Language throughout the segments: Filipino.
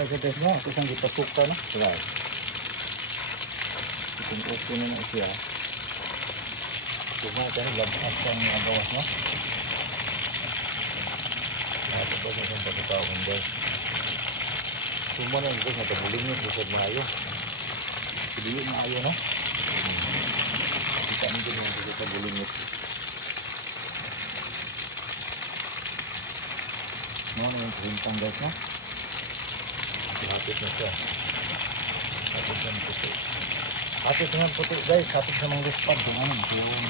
Guys mo, ito siyang gipasok pa no? Right. Itong opo na na siya. Tuma ka na labas ang mga gawas no? Ito ba na itong pagkakaon guys? Tuma na guys, natabuling nyo sa maayo. Piliyo maayo no? Kita nyo din yung pagkakabuling nyo. Ano yung pahintang guys no? Kapit na siya. Kapit na puti. Kapit na puti guys. Kapit na mga lispad. Kung ano. Kapit na siya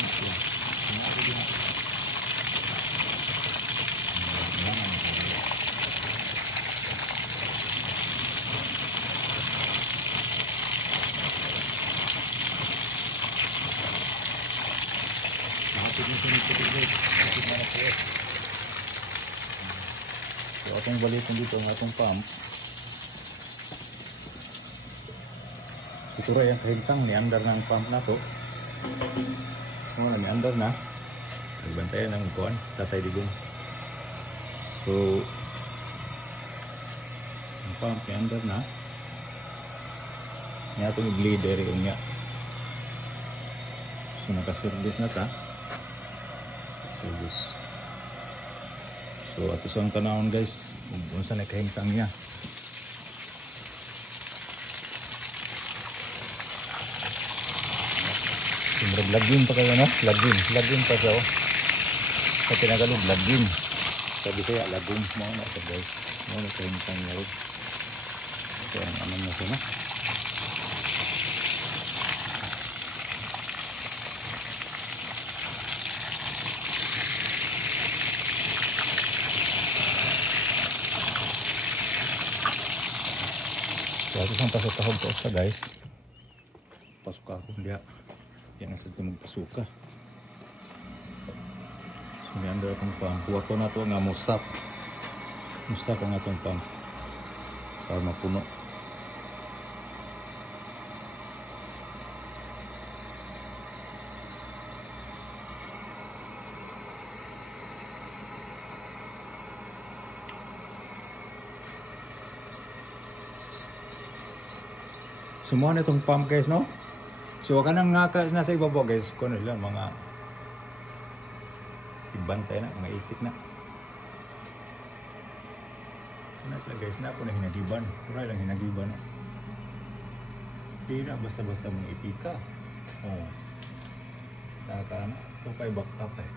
puti guys. Kapit na puti. So atong balikan dito ang atong pump. Siguro yung kahintang, niandar na ang pump na to. Kung niandar na, nagbantayan ng kuwan, Tatay Digong. So, ang pump niandar na. Nga itong i-bleed area niya. So, nakaservice na ta. Service. So, ato sa tanawon guys, kung saan nakahintang niya. Lagin pa kayo no? Lagin pa siya oh. Sa Tinagalog, lagin. Sabi kaya lagong mo na ito guys. Mo na kahintang niya rin. So ang ano na siya no? So ito siyang pasok-kahog ko sa guys. Pasok-kahog diya. Yang sa ito magpasuka. So yan doon itong pump. Huwag ko na ito nga mustap. Mustap ang itong pump. Para mapuno. Sumuha na itong pump guys no? So kanang nga nasa ibabaw guys, kuno sila mga ibantay na, mga itik na. Nasa guys na ako na hinagiban, pura lang hinagiban. Hindi na basta-basta mga itika. Oh. Taka na, ito pa'y back-up eh.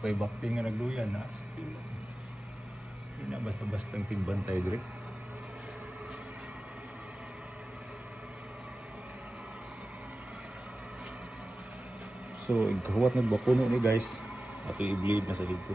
Pa'y back-ting nga nagluyan na, still. Hindi na basta-basta ang tigbantay direct. So, ikahuwat nagbakuno ni guys. Ato i-bleed na sa dito.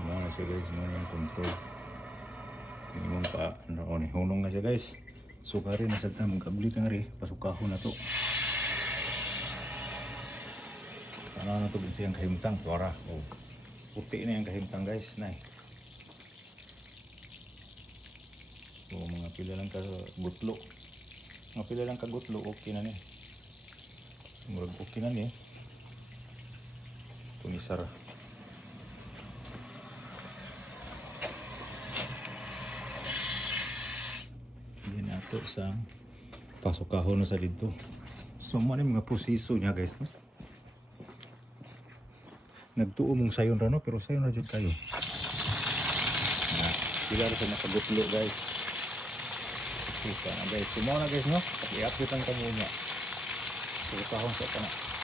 Wala na siya guys, mo yung control. Yung imong pa, ano, hunong na siya guys. Sukarin na siya ta, magkablit nga rin, pasukahon na to. Ano na to binti yung kahimtang, tuwara. Oh. Puti na yung kahimtang guys, nay. So mga pila lang ka gutlo. Mga pila lang ka gutlo, okay na ni. Murag okay na ni. Tunisara. Ito sa pasok-kahon na sa dito. So mo na mga proseso niya guys no? Nagtuo mong sayon ra no, pero sayon ra jud kayo. Sila ra sa nakagutlo guys. Kita na guys, sumo na guys no. I-update ang kamo niya. So kahon sa kana.